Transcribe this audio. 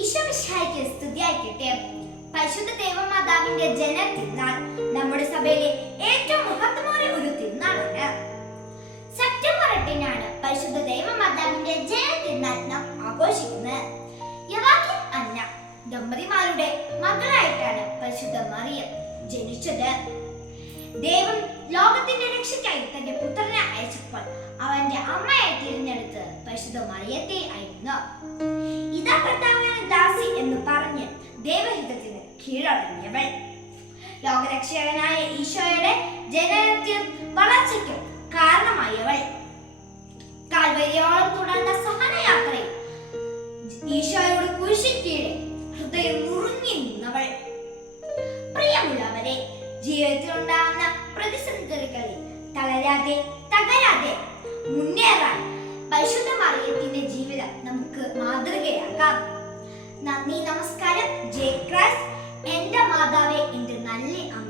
ഈശോമിശിഹായ്ക്ക് സ്തുതിയായിക്കട്ടെ പരിശുദ്ധ ദേവമാതാവിന്റെ ജന തിരുനാൾ നമ്മുടെ സഭയിലെ ഏറ്റവും മഹത്വമേറിയ ഒരു തിരുനാളാണ്. സെപ്റ്റംബർ എട്ടിനാണ് പരിശുദ്ധ ദേവമാതാവിന്റെ ജന തിരുനാൾ നാം ആഘോഷിക്കുന്നത്. യവാക്കിൻ അന്ന ദമ്പതിമാരുടെ മകളായിട്ടാണ് പരിശുദ്ധ മറിയം ജനിച്ചത്. ദൈവം ലോകത്തിന്റെ രക്ഷയ്ക്കായി തന്റെ പുത്രനെ അയച്ചപ്പോൾ അവന്റെ അമ്മയെ തിരഞ്ഞെടുത്ത് പരിശുദ്ധ മറിയത്തെ ആയിരുന്നു കീഴടങ്ങിയവൾ ലോകരക്ഷകനായ ഈശോയുടെ ജനനത്തിൽ വളർച്ചയ്ക്കും കാരണമായവൾ. കാൽവരിയോളം തുടർന്ന സഹനയാത്രയിൽ ഈശോയോട് കുരിശിൻ ഹൃദയം മുറുങ്ങി നിന്നവൾ പ്രിയമുള്ളവരെ ജീവിതത്തിൽ ഉണ്ടാകുന്ന പ്രതിസന്ധികളിൽ തളരാതെ തകരാതെ മുന്നേറാൻ പരിശുദ്ധ മറിയത്തിന്റെ ജീവിതം നമുക്ക് മാതൃകയാക്കാം. നന്ദി ಅಲ್ಲಿ ಅಮ್ಮ